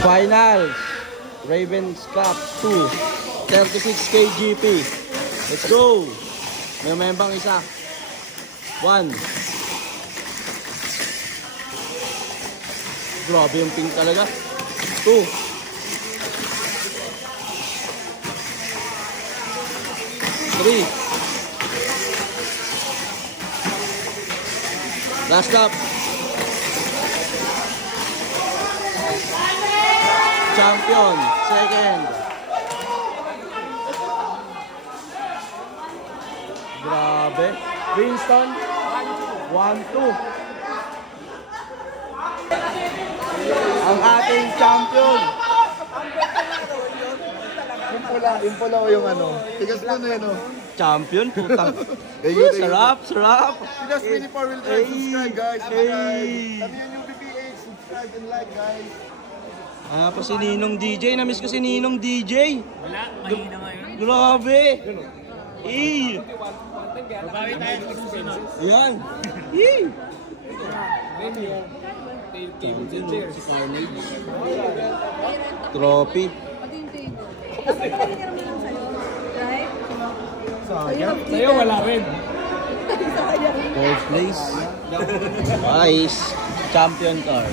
Finals. Ravens Cup 2. 36 kgp. Let's go. May membang isa. 1. Grabe yung pink talaga. 2. 3. Last up. Champion. Second. Grabe. Winston. 1-2. Ang ating champion. Yung pula o yung ano. Tigas mo na yun o. Champion, putang. Sarap, sarap. Tigas mini 4-wheel drive. Subscribe guys. Tamihan yung BPH. Subscribe and like guys. Ah, pa si Ninong DJ. Namiss ko si Ninong DJ. Wala, mahina ngayon. Grabe. Babawi tayo sa susunod. Ayan. Si Carnage. Trophy. Sa'yo wala rin. Fourth place. Nice. Champion card.